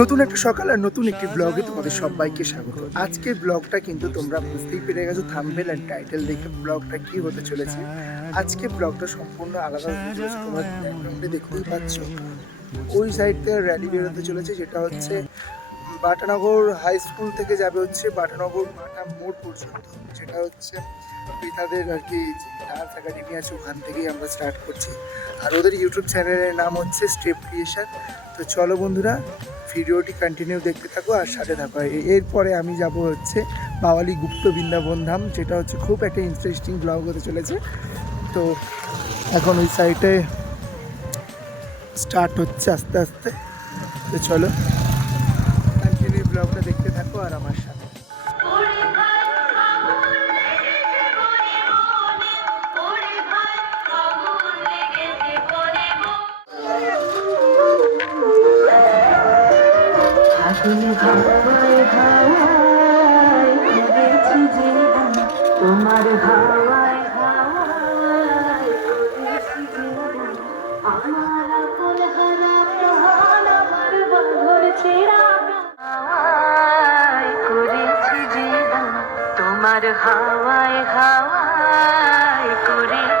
নতুন একটা সকাল আর নতুন একটি ব্লগে তোমাদের সবাইকে স্বাগত। আজকে ব্লগটা কিন্তু তোমরা বুঝতেই পেরে গেছো থাম্বেল অ্যান্ড টাইটেল দেখে ব্লগটা কি হতে চলেছে। আজকে ব্লগটা সম্পূর্ণ আলাদা তোমরা ব্যাকগ্রাউন্ডে দেখতেই পাচ্ছ। ওই সাইড থেকে র্যালি বেরোতে চলেছে, যেটা হচ্ছে বাটানগর হাই স্কুল থেকে যাবে হচ্ছে বাটানগর মাটা মোড় পর্যন্ত, যেটা হচ্ছে পিতাদের আর কি ডান্স একাডেমি আছে, ওখান থেকেই আমরা স্টার্ট করছি। আর ওদের ইউটিউব চ্যানেলের নাম হচ্ছে স্টেপ ক্রিয়েশন তো চলো বন্ধুরা ভিডিওটি কন্টিনিউ দেখতে থাকো আর সাথে থাকো। এরপরে আমি যাব হচ্ছে বাওয়ালি গুপ্ত বৃন্দাবন ধাম যেটা হচ্ছে খুব একটা ইন্টারেস্টিং ব্লগ হতে চলেছে। তো এখন ওই সাইডে স্টার্ট হচ্ছে আস্তে আস্তে। তো চলো কন্টিনিউ ব্লগটা দেখতে থাকো আর আমার সাথে তোমার হাওয়ায় হাওয়ায় যে। আমার আপন হারা হাওয়ায় করেছি যে তোমার হাওয়ায় হাওয়ায় করেছি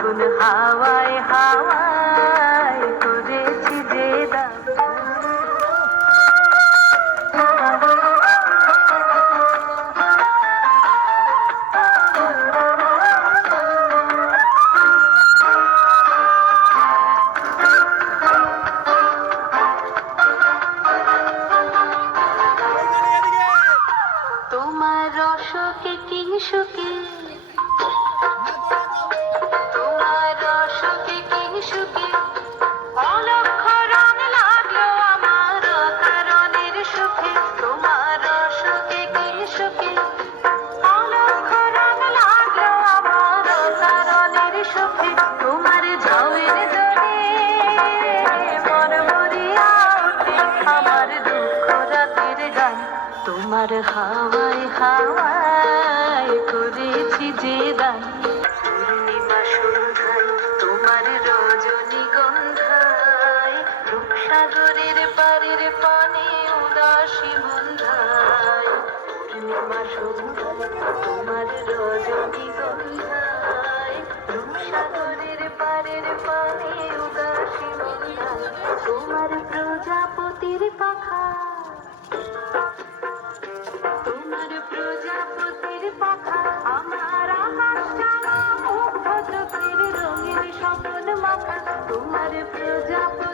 আগুন হাওয়ায় হাওয়ায় করেছি যে তোমার রসকে কিংসুকে তোমার তোমার হাওয়ায় হাওয়ায় করেছি যে দান পূর্ণিমা সন্ধ্যায় তোমার রজনী গন্ধায় রূপসাগরের পারের তোমার তোমার প্রজাপতির পাখা তোমার প্রজাপতির পাখা আমার আকাশ চাওয়া মুগ্ধ চোখের রঙিন স্বপ্ন মাখা। তোমার প্রজাপতির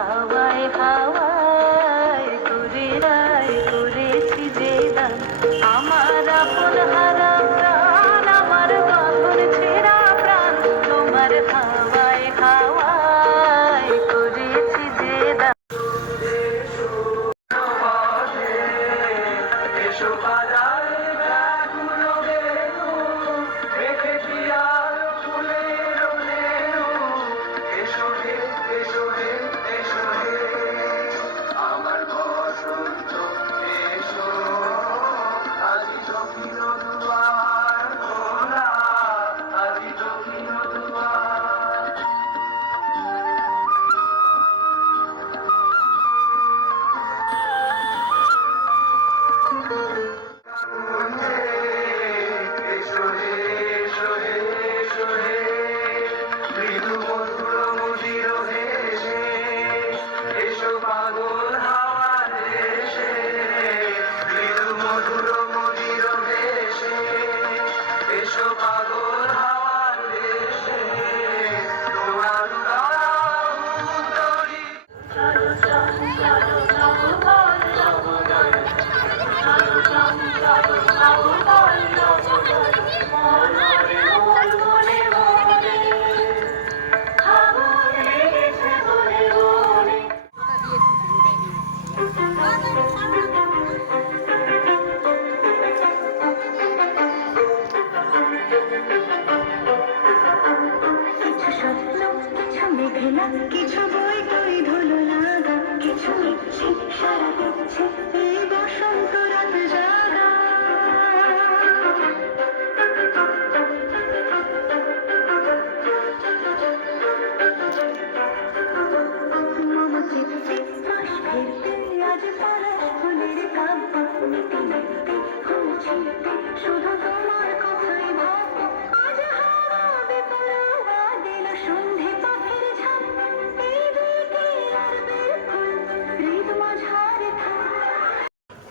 হাওয়ায় হাওয়ায় করে রায় করেছি যে দান আমার আপন হারা প্রাণ আমার বাঁধন ছেঁড়া প্রাণ তোমার হাওয়ায় হাওয়ায় যে দান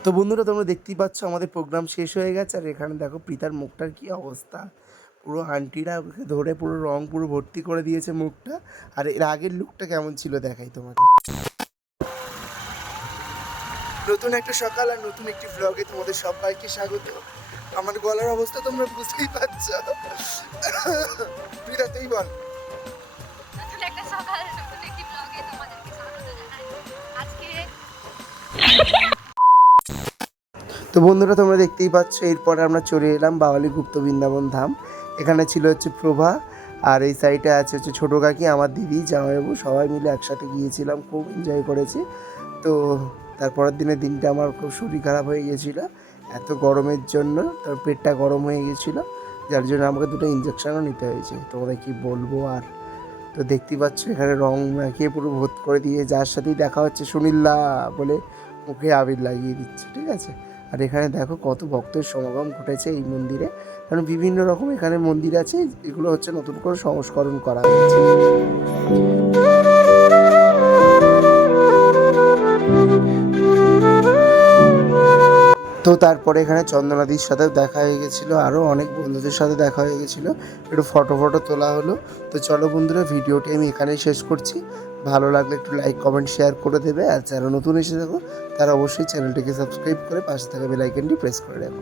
তো বন্ধুরা, তোমরা দেখতেই পাচ্ছ আমাদের প্রোগ্রাম শেষ হয়ে গেছে আর এখানে দেখো প্রীতার মুখটার কি অবস্থা। পুরো আন্টিরা ওকে ধরে পুরো রং পুরো ভর্তি করে দিয়েছে মুখটা আর এর আগের লুকটা কেমন ছিল দেখাই তোমাদের। নতুন একটা সকাল আর নতুন একটি ব্লগে তোমাদের সবাইকে স্বাগত। আমার গলার অবস্থা তোমরা বুঝতেই পারছ। প্রীতা, তুই বল। একটা সকাল, নতুন একটি ব্লগে তোমাদেরকে স্বাগত আজকে তো বন্ধুরা, তোমরা দেখতেই পাচ্ছ, এরপরে আমরা চলে এলাম বাওয়ালি গুপ্ত বৃন্দাবন ধাম। এখানে ছিল হচ্ছে প্রভা, আর এই সাইডে আছে হচ্ছে ছোটো কাকি, আমার দিদি, জামাইবাবু, সবাই মিলে একসাথে গিয়েছিলাম, খুব এনজয় করেছি। তো তারপরের দিনের দিনটা আমার খুব শরীর খারাপ হয়ে গিয়েছিল, এত গরমের জন্য তার পেটটা গরম হয়ে গিয়েছিল, যার জন্য আমাকে দুটো ইঞ্জেকশনও নিতে হয়েছে। তোমাদের কি বলব আর? তো দেখতেই পাচ্ছ, এখানে রং মাখিয়ে পুরো ভোট করে দিয়ে যার সাথেই দেখা হচ্ছে সুনীল্লা বলে মুখে আবির লাগিয়ে দিচ্ছে, ঠিক আছে? আর এখানে দেখো কত ভক্তের সমাগম ঘটেছে এই মন্দিরে। কারণ বিভিন্ন রকম এখানে মন্দির আছে, এগুলো হচ্ছে নতুন করে সংস্করণ করা হয়েছে। তো তারপরে এখানে চন্দনাদির সাথে দেখা হয়ে গেছিল আরও অনেক বন্ধুদের সাথে দেখা হয়ে গেছিল। একটু ফটো ফটো তোলা হলো। তো চলো বন্ধুরা, ভিডিওটি আমি এখানেই শেষ করছি। ভালো লাগলে একটু লাইক কমেন্ট শেয়ার করে দেবে। আর যারা নতুন এসে থাকো, তারা অবশ্যই চ্যানেলটিকে সাবস্ক্রাইব করে পাশে থাকা বেলাইকনটি প্রেস করে রাখো।